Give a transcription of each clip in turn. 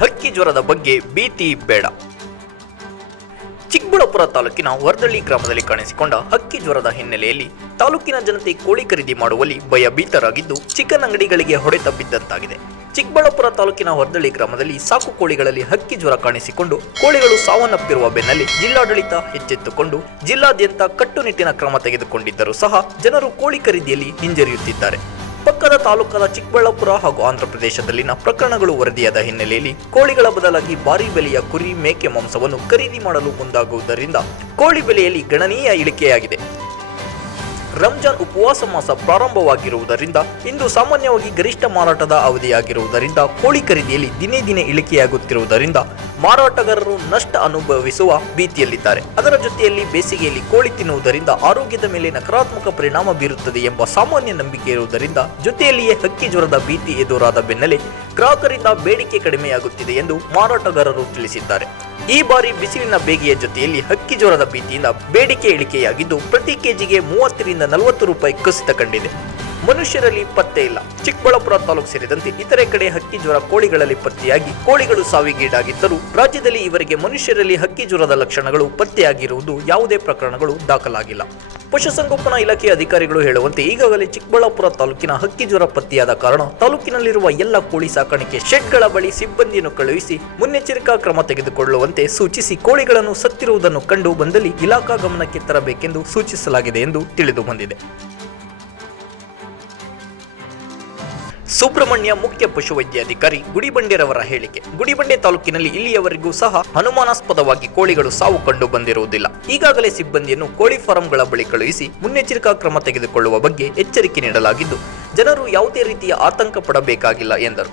ಹಕ್ಕಿ ಜ್ವರದ ಬಗ್ಗೆ ಭೀತಿ ಬೇಡ. ಚಿಕ್ಕಬಳ್ಳಾಪುರ ತಾಲೂಕಿನ ವರ್ದಳ್ಳಿ ಗ್ರಾಮದಲ್ಲಿ ಕಾಣಿಸಿಕೊಂಡ ಹಕ್ಕಿ ಜ್ವರದ ಹಿನ್ನೆಲೆಯಲ್ಲಿ ತಾಲೂಕಿನ ಜನತೆ ಕೋಳಿ ಖರೀದಿ ಮಾಡುವಲ್ಲಿ ಭಯಭೀತರಾಗಿದ್ದು ಚಿಕನ್ ಅಂಗಡಿಗಳಿಗೆ ಹೊಡೆತ ಬಿದ್ದಂತಾಗಿದೆ. ಚಿಕ್ಕಬಳ್ಳಾಪುರ ತಾಲೂಕಿನ ವರ್ದಳ್ಳಿ ಗ್ರಾಮದಲ್ಲಿ ಸಾಕು ಕೋಳಿಗಳಲ್ಲಿ ಹಕ್ಕಿ ಜ್ವರ ಕಾಣಿಸಿಕೊಂಡು ಕೋಳಿಗಳು ಸಾವನ್ನಪ್ಪಿರುವ ಬೆನ್ನಲ್ಲೇ ಜಿಲ್ಲಾಡಳಿತ ಎಚ್ಚೆತ್ತುಕೊಂಡು ಜಿಲ್ಲಾದ್ಯಂತ ಕಟ್ಟುನಿಟ್ಟಿನ ಕ್ರಮ ತೆಗೆದುಕೊಂಡಿದ್ದರೂ ಸಹ ಜನರು ಕೋಳಿ ಖರೀದಿಯಲ್ಲಿ ಹಿಂಜರಿಯುತ್ತಿದ್ದಾರೆ. ಪಕ್ಕದ ತಾಲೂಕಾದ ಚಿಕ್ಕಬಳ್ಳಾಪುರ ಹಾಗೂ ಆಂಧ್ರಪ್ರದೇಶದಲ್ಲಿನ ಪ್ರಕರಣಗಳು ವರದಿಯಾದ ಹಿನ್ನೆಲೆಯಲ್ಲಿ ಕೋಳಿಗಳ ಬದಲಾಗಿ ಭಾರಿ ಬೆಲೆಯ ಕುರಿ, ಮೇಕೆ, ಮಾಂಸವನ್ನು ಖರೀದಿ ಮಾಡಲು ಮುಂದಾಗುವುದರಿಂದ ಕೋಳಿ ಬೆಲೆಯಲ್ಲಿ ಗಣನೀಯ ಇಳಿಕೆಯಾಗಿದೆ. ರಂಜಾನ್ ಉಪವಾಸ ಮಾಸ ಪ್ರಾರಂಭವಾಗಿರುವುದರಿಂದ ಇಂದು ಸಾಮಾನ್ಯವಾಗಿ ಗರಿಷ್ಠ ಮಾರಾಟದ ಅವಧಿಯಾಗಿರುವುದರಿಂದ ಕೋಳಿ ಖರೀದಿಯಲ್ಲಿ ದಿನೇ ದಿನೇ ಇಳಿಕೆಯಾಗುತ್ತಿರುವುದರಿಂದ ಮಾರಾಟಗಾರರು ನಷ್ಟ ಅನುಭವಿಸುವ ಭೀತಿಯಲ್ಲಿದ್ದಾರೆ. ಅದರ ಜೊತೆಯಲ್ಲಿ ಬೇಸಿಗೆಯಲ್ಲಿ ಕೋಳಿ ತಿನ್ನುವುದರಿಂದ ಆರೋಗ್ಯದ ಮೇಲೆ ನಕಾರಾತ್ಮಕ ಪರಿಣಾಮ ಬೀರುತ್ತದೆ ಎಂಬ ಸಾಮಾನ್ಯ ನಂಬಿಕೆ ಇರುವುದರಿಂದ ಜೊತೆಯಲ್ಲಿಯೇ ಹಕ್ಕಿ ಜ್ವರದ ಭೀತಿ ಎದುರಾದ ಬೆನ್ನಲ್ಲೇ ಗ್ರಾಹಕರಿಂದ ಬೇಡಿಕೆ ಕಡಿಮೆಯಾಗುತ್ತಿದೆ ಎಂದು ಮಾರಾಟಗಾರರು ತಿಳಿಸಿದ್ದಾರೆ. ಈ ಬಾರಿ ಬಿಸಿಲಿನ ಬೇಗೆಯ ಜೊತೆಯಲ್ಲಿ ಹಕ್ಕಿ ಜ್ವರದ ಭೀತಿಯಿಂದ ಬೇಡಿಕೆ ಇಳಿಕೆಯಾಗಿದ್ದು, ಪ್ರತಿ ಕೆಜಿಗೆ ಮೂವತ್ತರಿಂದ ನಲವತ್ತು ರೂಪಾಯಿ ಕುಸಿತ ಕಂಡಿದೆ. ಮನುಷ್ಯರಲ್ಲಿ ಪತ್ತೆ ಇಲ್ಲ. ಚಿಕ್ಕಬಳ್ಳಾಪುರ ತಾಲೂಕು ಸೇರಿದಂತೆ ಇತರೆ ಕಡೆ ಹಕ್ಕಿ ಜ್ವರ ಕೋಳಿಗಳಲ್ಲಿ ಪತ್ತೆಯಾಗಿ ಕೋಳಿಗಳು ಸಾವಿಗೀಡಾಗಿದ್ದರೂ ರಾಜ್ಯದಲ್ಲಿ ಇವರಿಗೆ ಮನುಷ್ಯರಲ್ಲಿ ಹಕ್ಕಿ ಜ್ವರದ ಲಕ್ಷಣಗಳು ಪತ್ತೆಯಾಗಿರುವುದು ಯಾವುದೇ ಪ್ರಕರಣಗಳು ದಾಖಲಾಗಿಲ್ಲ. ಪಶುಸಂಗೋಪನಾ ಇಲಾಖೆ ಅಧಿಕಾರಿಗಳು ಹೇಳುವಂತೆ ಈಗಾಗಲೇ ಚಿಕ್ಕಬಳ್ಳಾಪುರ ತಾಲೂಕಿನ ಹಕ್ಕಿ ಜ್ವರ ಪತ್ತೆಯಾದ ಕಾರಣ ತಾಲೂಕಿನಲ್ಲಿರುವ ಎಲ್ಲ ಕೋಳಿ ಸಾಕಾಣಿಕೆ ಶೆಡ್ಗಳ ಬಳಿ ಸಿಬ್ಬಂದಿಯನ್ನು ಕಳುಹಿಸಿ ಮುನ್ನೆಚ್ಚರಿಕಾ ಕ್ರಮ ತೆಗೆದುಕೊಳ್ಳುವಂತೆ ಸೂಚಿಸಿ ಕೋಳಿಗಳನ್ನು ಸತ್ತಿರುವುದನ್ನು ಕಂಡು ಬಂದಲ್ಲಿ ಇಲಾಖಾ ಗಮನಕ್ಕೆ ತರಬೇಕೆಂದು ಸೂಚಿಸಲಾಗಿದೆ ಎಂದು ತಿಳಿದು ಬಂದಿದೆ. ಸುಬ್ರಹ್ಮಣ್ಯ ಮುಖ್ಯ ಪಶುವೈದ್ಯಾಧಿಕಾರಿ ಗುಡಿಬಂಡೆರವರ ಹೇಳಿಕೆ. ಗುಡಿಬಂಡೆ ತಾಲೂಕಿನಲ್ಲಿ ಇಲ್ಲಿಯವರೆಗೂ ಸಹ ಅನುಮಾನಾಸ್ಪದವಾಗಿ ಕೋಳಿಗಳು ಸಾವು ಕಂಡು ಬಂದಿರುವುದಿಲ್ಲ. ಈಗಾಗಲೇ ಸಿಬ್ಬಂದಿಯನ್ನು ಕೋಳಿ ಫಾರಂಗಳ ಬಳಿ ಕಳುಹಿಸಿ ಮುನ್ನೆಚ್ಚರಿಕಾ ಕ್ರಮ ತೆಗೆದುಕೊಳ್ಳುವ ಬಗ್ಗೆ ಎಚ್ಚರಿಕೆ ನೀಡಲಾಗಿದ್ದು, ಜನರು ಯಾವುದೇ ರೀತಿಯ ಆತಂಕ ಪಡಬೇಕಾಗಿಲ್ಲ ಎಂದರು.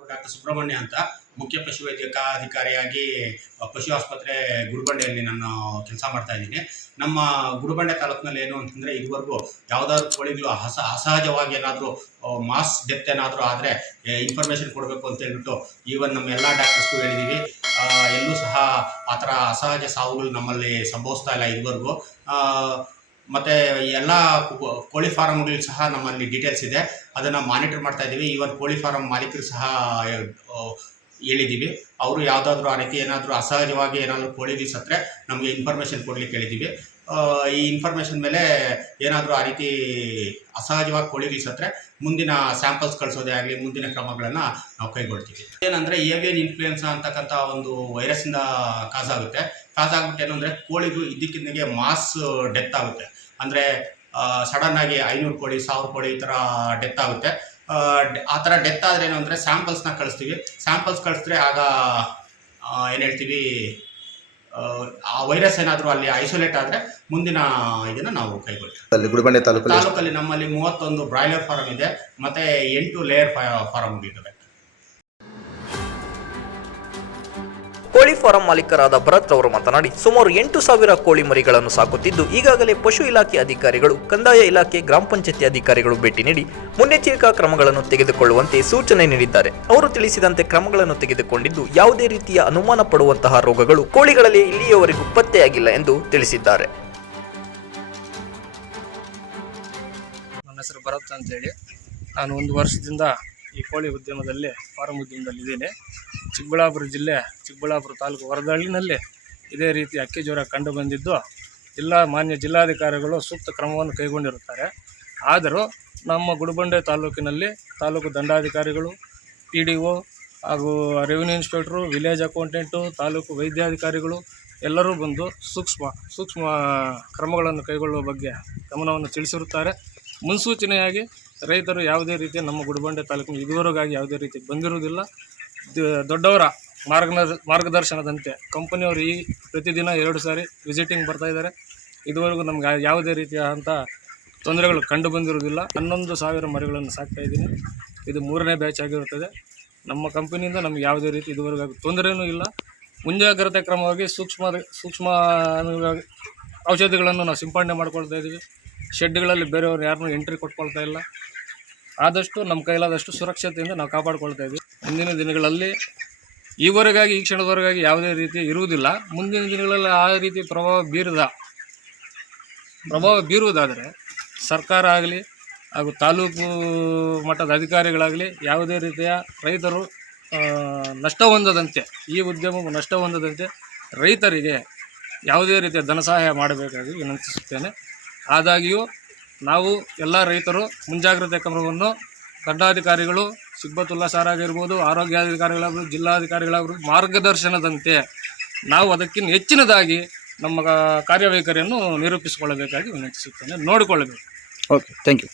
Doctor Subramanya ಅಂತ. ಮುಖ್ಯ ಪಶುವೈದ್ಯಕ ಅಧಿಕಾರಿಯಾಗಿ ಪಶು ಆಸ್ಪತ್ರೆ ಗುರುಬಂಡೆಯಲ್ಲಿ ನಾನು ಕೆಲಸ ಮಾಡ್ತಾ ಇದ್ದೀನಿ. ನಮ್ಮ ಗುರುಬಂಡೆ ತಾಲೂಕಿನಲ್ಲಿ ಏನು ಅಂತಂದರೆ, ಇದುವರೆಗೂ ಯಾವುದಾದ್ರು ಕೋಳಿಗಳು ಅಸ, ಅಸಹಜವಾಗಿ ಏನಾದರೂ ಮಾಸ್ ಡೆತ್ ಏನಾದರೂ ಆದರೆ ಇನ್ಫಾರ್ಮೇಷನ್ ಕೊಡಬೇಕು ಅಂತ ಹೇಳ್ಬಿಟ್ಟು ಈವನ್ ನಮ್ಮ ಎಲ್ಲ ಡಾಕ್ಟರ್ಸ್ಗೂ ಹೇಳಿದ್ದೀವಿ ಎಲ್ಲೂ ಸಹ ಆ ಥರ ಅಸಹಜ ಸಾವುಗಳು ನಮ್ಮಲ್ಲಿ ಸಂಭವಿಸ್ತಾ ಇಲ್ಲ ಇದುವರೆಗೂ. ಮತ್ತು ಎಲ್ಲ ಕೋಳಿ ಫಾರಮ್ಗಳು ಸಹ ನಮ್ಮಲ್ಲಿ ಡೀಟೇಲ್ಸ್ ಇದೆ. ಅದನ್ನು ಮಾನಿಟರ್ ಮಾಡ್ತಾ ಇದ್ದೀವಿ. ಈವನ್ ಕೋಳಿ ಫಾರಂ ಮಾಲೀಕರು ಸಹ ಹೇಳಿದ್ದೀವಿ. ಅವರು ಯಾವುದಾದ್ರೂ ಆ ರೀತಿ ಏನಾದರೂ ಅಸಹಜವಾಗಿ ಏನಾದರೂ ಕೋಳಿ ಸತ್ತರೆ ನಮಗೆ ಇನ್ಫಾರ್ಮೇಷನ್ ಕೊಡ್ಲಿಕ್ಕೆ ಹೇಳಿದ್ದೀವಿ. ಈ ಇನ್ಫಾರ್ಮೇಷನ್ ಮೇಲೆ ಏನಾದರೂ ಆ ರೀತಿ ಅಸಹಜವಾಗಿ ಕೋಳಿ ಸತ್ತರೆ ಮುಂದಿನ ಸ್ಯಾಂಪಲ್ಸ್ ಕಳಿಸೋದೇ ಆಗಲಿ, ಮುಂದಿನ ಕ್ರಮಗಳನ್ನು ನಾವು ಕೈಗೊಳ್ತೀವಿ. ಏನಂದರೆ ಏವಿಯನ್ ಇನ್ಫ್ಲೂಯೆನ್ಸಾ ಅಂತಕ್ಕಂಥ ಒಂದು ವೈರಸ್ಸಿಂದ ಕಾಸಾಗುತ್ತೆ. ಆಗುತ್ತೆ ಕಾಸ್ ಆಗ್ಬಿಟ್ಟು ಏನು ಅಂದರೆ ಕೋಳಿಗಳು ಇದ್ದಕ್ಕಿದ್ದಂಗೆ ಮಾಸ್ ಡೆತ್ ಆಗುತ್ತೆ. ಅಂದರೆ ಸಡನ್ ಆಗಿ ಐನೂರು ಕೋಳಿ, ಸಾವಿರ ಕೋಳಿ ಈ ಥರ ಡೆತ್ ಆಗುತ್ತೆ. ಆ ಥರ ಡೆತ್ ಆದರೆ ಏನು ಅಂದರೆ ಸ್ಯಾಂಪಲ್ಸ್ನ ಕಳಿಸ್ತೀವಿ. ಸ್ಯಾಂಪಲ್ಸ್ ಕಳಿಸಿದ್ರೆ ಆಗ ಏನು ಹೇಳ್ತೀವಿ? ಆ, ವೈರಸ್ ಏನಾದರೂ ಅಲ್ಲಿ ಐಸೋಲೇಟ್ ಆದರೆ ಮುಂದಿನ ಇದನ್ನು ನಾವು ಕೈಗೊಳ್ತೀವಿ. ಅಲ್ಲಿ ಗುಡಿಬಂಡೆ ತಾಲೂಕಲ್ಲಿ ನಮ್ಮಲ್ಲಿ ಮೂವತ್ತೊಂದು ಬ್ರಾಯ್ಲರ್ ಫಾರಂ ಇದೆ ಮತ್ತು ಎಂಟು ಲೇಯರ್ ಫಾರಮ್ಗಳಿದ್ದಾವೆ ಕೋಳಿ ಫಾರಂ ಮಾಲೀಕರಾದ ಭರತ್ ಅವರು ಮಾತನಾಡಿ, ಸುಮಾರು ಎಂಟು ಸಾವಿರ ಕೋಳಿ ಮರಿಗಳನ್ನು ಸಾಕುತ್ತಿದ್ದು, ಈಗಾಗಲೇ ಪಶು ಇಲಾಖೆ ಅಧಿಕಾರಿಗಳು, ಕಂದಾಯ ಇಲಾಖೆ, ಗ್ರಾಮ ಪಂಚಾಯತಿ ಅಧಿಕಾರಿಗಳು ಭೇಟಿ ನೀಡಿ ಮುನ್ನೆಚ್ಚರಿಕಾ ಕ್ರಮಗಳನ್ನು ತೆಗೆದುಕೊಳ್ಳುವಂತೆ ಸೂಚನೆ ನೀಡಿದ್ದಾರೆ. ಅವರು ತಿಳಿಸಿದಂತೆ ಕ್ರಮಗಳನ್ನು ತೆಗೆದುಕೊಂಡಿದ್ದು, ಯಾವುದೇ ರೀತಿಯ ಅನುಮಾನ ಪಡುವಂತಹ ರೋಗಗಳು ಕೋಳಿಗಳಲ್ಲಿ ಇಲ್ಲಿಯವರೆಗೂ ಪತ್ತೆಯಾಗಿಲ್ಲ ಎಂದು ತಿಳಿಸಿದ್ದಾರೆ. ನನ್ನ ಹೆಸರು ಭರತ್ ಅಂತೇಳಿ. ನಾನು ಒಂದು ವರ್ಷದಿಂದ ಈ ಕೋಳಿ ಉದ್ಯಮದಲ್ಲಿ, ಫಾರಂ ಉದ್ಯಮದಲ್ಲಿದ್ದೀನಿ. ಚಿಕ್ಕಬಳ್ಳಾಪುರ ಜಿಲ್ಲೆ, ಚಿಕ್ಕಬಳ್ಳಾಪುರ ತಾಲೂಕು ವರದಹಳ್ಳಿನಲ್ಲಿ ಇದೇ ರೀತಿ ಅಕ್ಕಿ ಜ್ವರ ಕಂಡು ಬಂದಿದ್ದು ಎಲ್ಲ ಮಾನ್ಯ ಜಿಲ್ಲಾಧಿಕಾರಿಗಳು ಸೂಕ್ತ ಕ್ರಮವನ್ನು ಕೈಗೊಂಡಿರುತ್ತಾರೆ. ಆದರೂ ನಮ್ಮ ಗುಡಿಬಂಡೆ ತಾಲೂಕಿನಲ್ಲಿ ತಾಲೂಕು ದಂಡಾಧಿಕಾರಿಗಳು ಪಿ ಡಿ ಒ ಹಾಗೂ revenue inspector, village accountant, taluk ವೈದ್ಯಾಧಿಕಾರಿಗಳು ಎಲ್ಲರೂ ಬಂದು ಸೂಕ್ಷ್ಮ ಸೂಕ್ಷ್ಮ ಕ್ರಮಗಳನ್ನು ಕೈಗೊಳ್ಳುವ ಬಗ್ಗೆ ಗಮನವನ್ನು ತಿಳಿಸಿರುತ್ತಾರೆ. ಮುನ್ಸೂಚನೆಯಾಗಿ ರೈತರು ಯಾವುದೇ ರೀತಿ ನಮ್ಮ ಗುಡಿಬಂಡೆ ತಾಲೂಕಿನ ಇದುವರೆಗಾಗಿ ಯಾವುದೇ ರೀತಿ ಬಂದಿರುವುದಿಲ್ಲ. ದೊಡ್ಡವರ ಮಾರ್ಗನ ಮಾರ್ಗದರ್ಶನದಂತೆ ಕಂಪನಿಯವರು ಈ ಪ್ರತಿದಿನ ಎರಡು ಸಾರಿ ವಿಸಿಟಿಂಗ್ ಬರ್ತಾ ಇದ್ದಾರೆ. ಇದುವರೆಗೂ ನಮ್ಗೆ ಯಾವುದೇ ರೀತಿಯಾದಂಥ ತೊಂದರೆಗಳು ಕಂಡು ಬಂದಿರುವುದಿಲ್ಲ. ಹನ್ನೊಂದು ಸಾವಿರ ಮರಿಗಳನ್ನು ಸಾಕ್ತಾ ಇದ್ದೀನಿ. ಇದು ಮೂರನೇ ಬ್ಯಾಚ್ ಆಗಿರುತ್ತದೆ. ನಮ್ಮ ಕಂಪನಿಯಿಂದ ನಮ್ಗೆ ಯಾವುದೇ ರೀತಿ ಇದುವರೆಗೂ ತೊಂದರೆಯೂ ಇಲ್ಲ. ಮುಂಜಾಗ್ರತೆ ಕ್ರಮವಾಗಿ ಸೂಕ್ಷ್ಮ ಸೂಕ್ಷ್ಮ ಔಷಧಿಗಳನ್ನು ನಾವು ಸಿಂಪಡಣೆ ಮಾಡ್ಕೊಳ್ತಾ ಇದ್ದೀವಿ. ಶೆಡ್ಗಳಲ್ಲಿ ಬೇರೆಯವ್ರು ಯಾರನ್ನೂ ಎಂಟ್ರಿ ಕೊಟ್ಕೊಳ್ತಾ ಇಲ್ಲ. ಆದಷ್ಟು ನಮ್ಮ ಕೈಲಾದಷ್ಟು ಸುರಕ್ಷತೆಯಿಂದ ನಾವು ಕಾಪಾಡ್ಕೊಳ್ತಾ ಇದ್ದೀವಿ. ಮುಂದಿನ ದಿನಗಳಲ್ಲಿ ಈವರೆಗಾಗಿ, ಈ ಕ್ಷಣದವರೆಗಾಗಿ ಯಾವುದೇ ರೀತಿ ಇರುವುದಿಲ್ಲ. ಮುಂದಿನ ದಿನಗಳಲ್ಲಿ ಆ ರೀತಿ ಪ್ರಭಾವ ಬೀರದ, ಪ್ರಭಾವ ಬೀರುವುದಾದರೆ ಸರ್ಕಾರ ಆಗಲಿ ಹಾಗೂ ತಾಲೂಕು ಮಟ್ಟದ ಅಧಿಕಾರಿಗಳಾಗಲಿ ಯಾವುದೇ ರೀತಿಯ ರೈತರು ನಷ್ಟ ಹೊಂದದಂತೆ, ಈ ಉದ್ಯಮವು ನಷ್ಟ ಹೊಂದದಂತೆ ರೈತರಿಗೆ ಯಾವುದೇ ರೀತಿಯ ಧನ ಸಹಾಯ ಮಾಡಬೇಕಾಗಿ ವಿನಂತಿಸುತ್ತೇನೆ. ಆದಾಗ್ಯೂ ನಾವು ಎಲ್ಲ ರೈತರು ಮುಂಜಾಗ್ರತೆ ಕ್ರಮವನ್ನು ದಂಡಾಧಿಕಾರಿಗಳು ಸಿಬ್ಬತುಲ್ಲಾ ಸಾರ್ ಆಗಿರ್ಬೋದು, ಆರೋಗ್ಯಾಧಿಕಾರಿಗಳಾಗ್ಬೋದು, ಜಿಲ್ಲಾಧಿಕಾರಿಗಳಾಗ್ಬೋದು ಮಾರ್ಗದರ್ಶನದಂತೆ ನಾವು ಅದಕ್ಕಿಂತ ಹೆಚ್ಚಿನದಾಗಿ ನಮ್ಮ ಕಾರ್ಯವೈಖರಿಯನ್ನು ನಿರೂಪಿಸಿಕೊಳ್ಳಬೇಕಾಗಿ ವಿನಂತಿಸುತ್ತೇನೆ. ನೋಡಿಕೊಳ್ಳಬೇಕು. Okay thank you